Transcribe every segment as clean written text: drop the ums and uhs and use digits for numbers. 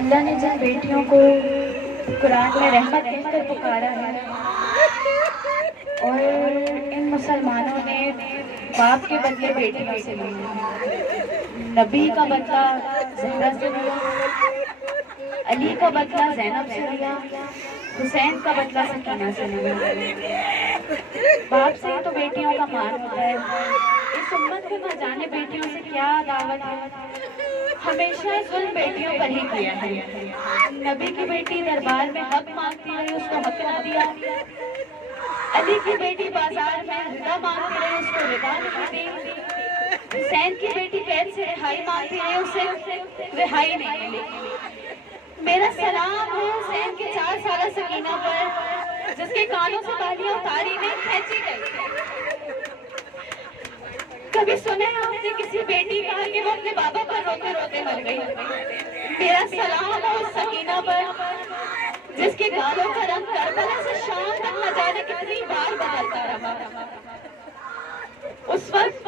अल्लाह ने जिन बेटियों को कुरान में रहमत कहकर पुकारा है और इन मुसलमानों ने बाप के बदले बेटियों से लिया। नबी का बदला ज़हरा से लिया, अली का बदला ज़ैनब से लिया, हुसैन का बदला सकीना से लिया। बाप से ही तो बेटियों का मान होता है। इस उम्मत को न जाने बेटियों से क्या दावत है, हमेशा जुल्म बेटियों पर ही किया है। नबी की बेटी दरबार में हक मांगती रही, उसको हक ना दिया। अली की बेटी बाजार में रिदा मांगती रही, उसको रिदा नहीं दी। हुसैन की बेटी कैद से रिहाई मांगती रही, उसे रिहाई नहीं मिली। मेरा सलाम है हुसैन के 4 साल सकीना पर, जिसके कानों से बालियां उतारी नहीं, खींची गई। कभी सुने आपने किसी बेटी कहा कि वो अपने बाबा पर रोते रोते मर गई? मेरा सलाम है उस सकीना पर, जिसके गालों का रंग करबला से शाम तक न जाने कितनी बार बदलता रहा। उस वक्त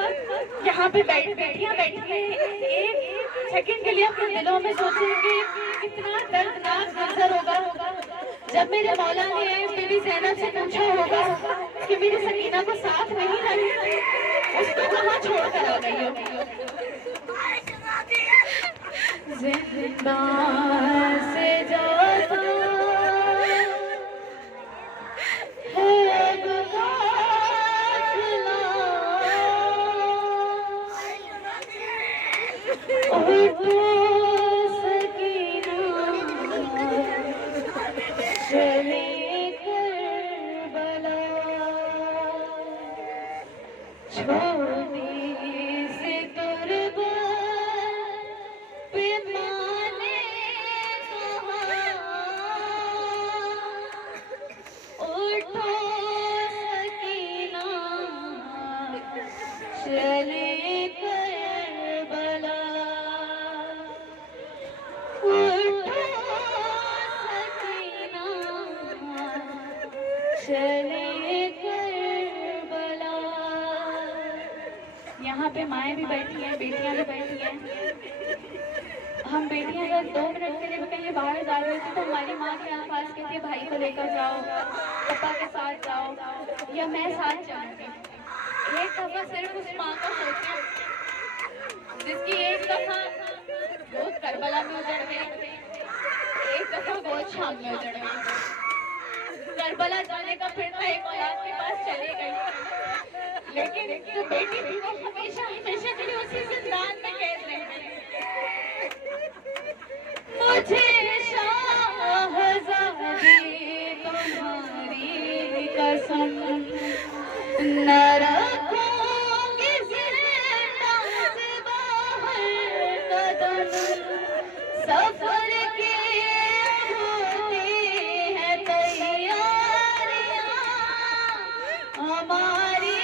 यहाँ पे बेटियां बैठी हैं, एक सेकंड के लिए अपने दिलों में सोचेंगे कितना दर्दनाक मंजर होगा जब मेरे मौला ने बीबी ज़ैनब से पूछा होगा कि मेरी सकीना को साथ नहीं रखी, उसको कहाँ छोड़ कर आ गई हो? जिंदा से जाता यहाँ पे माएँ भी बैठी हैं, बेटियाँ भी बैठी हैं। हम बेटियाँ अगर 2 मिनट के लिए भी कहीं बाहर जा रही थी तो हमारी माँ के यहाँ पास कहती है भाई को लेकर जाओ, पापा के साथ जाओ या मैं साथ जाऊँगी। एक दफा सिर्फ उस माँ को सोचे जिसकी एक दफा गोद करबला में उजड़ गई, एक दफा गोद शाम में उजड़ गई। करबला जाने का फिर तो एक औलाद के पास चली गई, लेकिन जो बेटी थी वो हमेशा हमेशा के लिए उसी जिंदान में कैद रह गई। मुझे शाहज़ादी तुम्हारी कसम न रखूंगी जिंदा से बाहर कदम, सफर की होती है तैयारियां हमारी,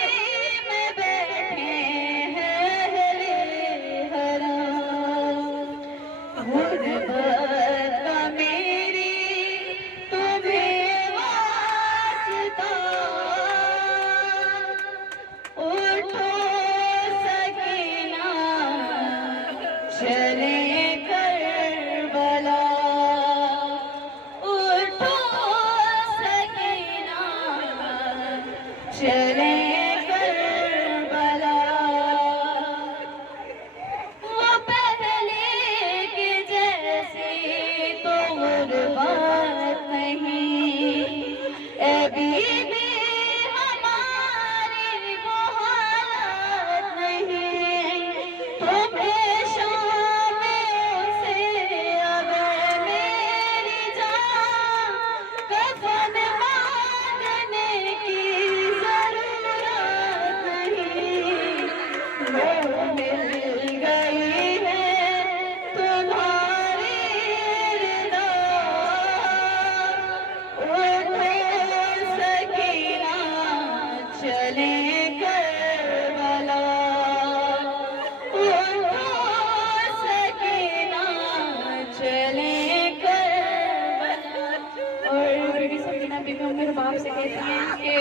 मेरे बाप से कहती हैं कि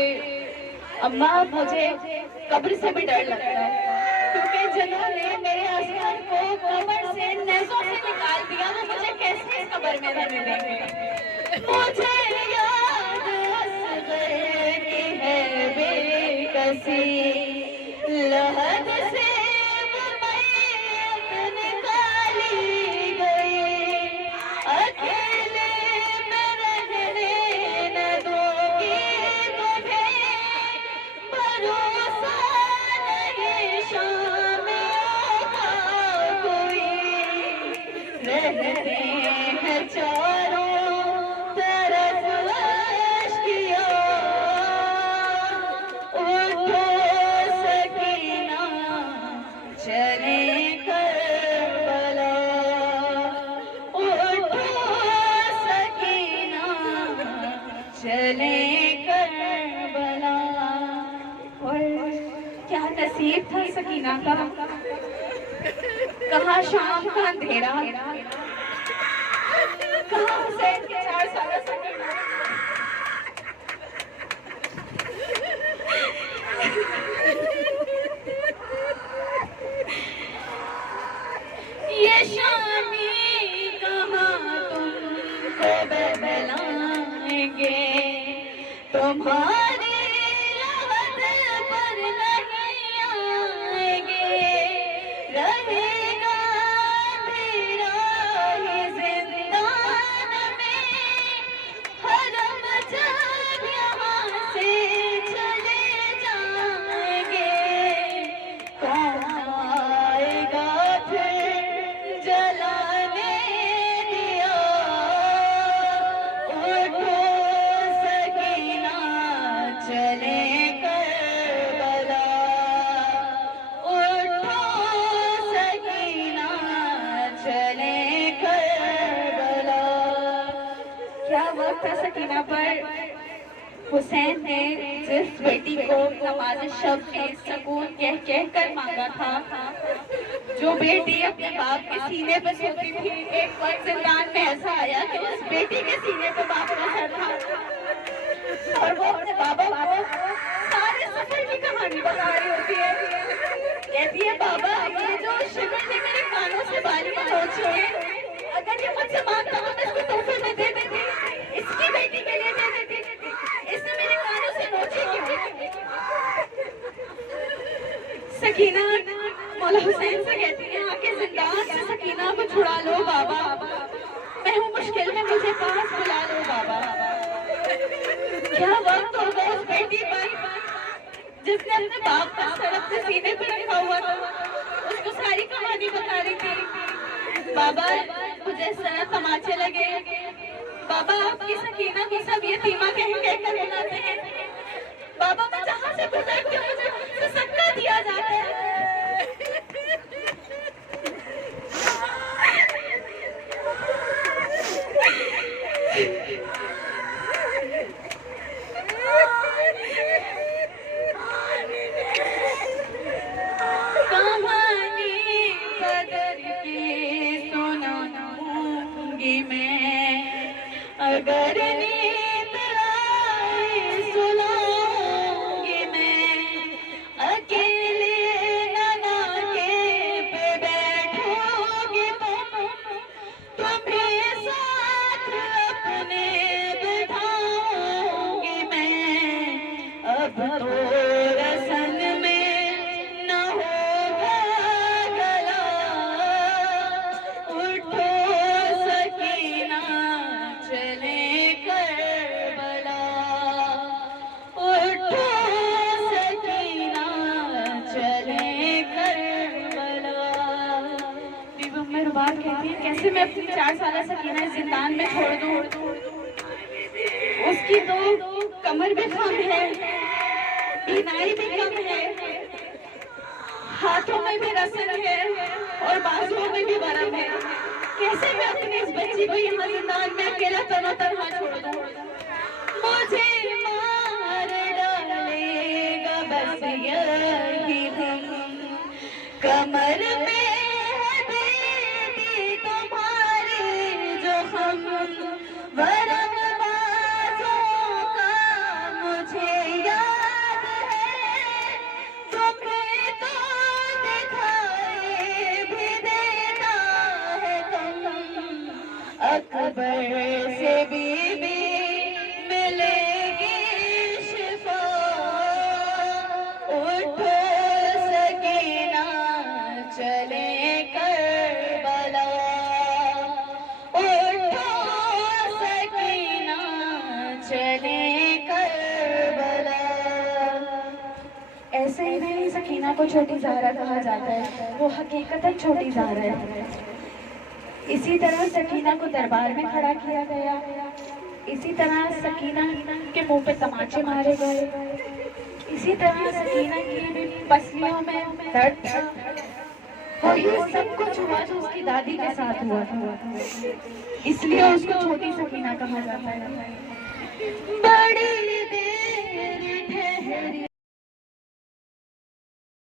अम्मा मुझे कब्र से भी डर लगता है, क्योंकि जिन्होंने मेरे आसमान को कब्र से नेज़ों से निकाल दिया वो मुझे कैसे इस कब्र कब्र में रहने देंगे। मुझे याद असगर की है बेकसी, लहद से वो मैयत निकाली गई, अकेले में रहने न दूंगी तुम्हें, भरोसा नहीं शामियों का कोई, रहते हैं चारों तरफ अश्किया, उठो सकीना चले करबला, उठो सकीना चले करबला। और क्या नसीब था सकीना का, कहाँ शाम का अंधेरा, कहाँ हुसैन के 4 साल सकीना। ये शामी कहाँ तुमको बहलाएंगे, तुम्हारी लहद पर नहीं आएंगे, रहेगा अंधेरा ही जिंदान में, हरम जब यहाँ से चले जाएंगे, कौन आएगा फिर जलाने दिया, उठो सकीना चले करबला, उठो सकीना चले करबला। क्या वक्त था सकीना पर हुसैन ने जिस बेटी को नमाज शब में सुकून कह कह कर मांगा था, जो बेटी अपने बाप के सीने पर सोती थी, एक वक्त जिंदान में ऐसा आया कि उस बेटी के सीने पर बाप का सर था, और वो अपने बाबा को सारे सफर की कहानी बता रही होती है। कहती है, बाबा ये जो शिविर ने मेरे कानों से बालियां नोची है, अगर ये मुझसे मांगता हो तो इसको तोहफे में दे देती, इसकी बेटी के लिए दे देती, इसने मेरे कानों से नोची क्यों? सकीना मौला हुसैन से कहती है, आके जिंदान से सकीना को छुड़ा लो बाबा, मैं हूँ मुश्किल में, मुझे पास बुला लो बाबा। क्या वक्त होगा उस बेटी पर जिसने अपने बाप का सड़क से सीने पर रखा हुआ था, उसको सारी कहानी बता रही थी। बाबा मुझे इस तरह तमाचे लगे, बाबा आपकी सकीना को सब यतीमा कह कर बुलाते हैं, बाबा मैं जहाँ से गुजरती हूँ मुझे सदका दिया जाता है। कहानी कदर की सुनाऊंगी मैं, अगर नींद आए सुनाऊंगी मैं, अकेले नना के पे बैठोगी तुम, तुम्हें साथ अपने बिठाऊंगी मैं, अब तो रसन में न होगा गला, उठो सकीना चले करबला, उठो सकीना चले करबला। बीबी उम्मे रुबाब कहती है, कैसे मैं अपनी 4 साल सकीना इस जिंदान में छोड़ दूं, उसकी तो कमर भी कम है, बीनाई भी कम है, हाथों में भी रसन है और बाजुओं में भी बरम है, कैसे मैं अपनी इस बच्ची को यहाँ जिंदान में अकेला तनो तनहा छोड़ दूं? मुझे मार डालेगा बस यही धम, कमर में है बेटी तुम्हारी जो हम, वरम बाजों का मुझे याद है, तुम्हें तो दिखाई भी देता है कम, अकबर से बीबी मिलेगी शिफा, उठो सकीना चले करबला, उठो सकीना चले करबला। ऐसे ही नहीं सकीना को छोटी ज़हरा कहा जाता है, वो हकीकतन छोटी ज़हरा है। इसी तरह सकीना को दरबार में खड़ा किया गया, इसी तरह सकीना के मुंह पे तमाचे मारे गए, इसी तरह सकीना की पसलियों में दर्द था। और ये सब कुछ हुआ जो उसकी दादी के साथ हुआ था, इसलिए उसको छोटी सकीना कहा जाता है। बड़ी देर ठहरी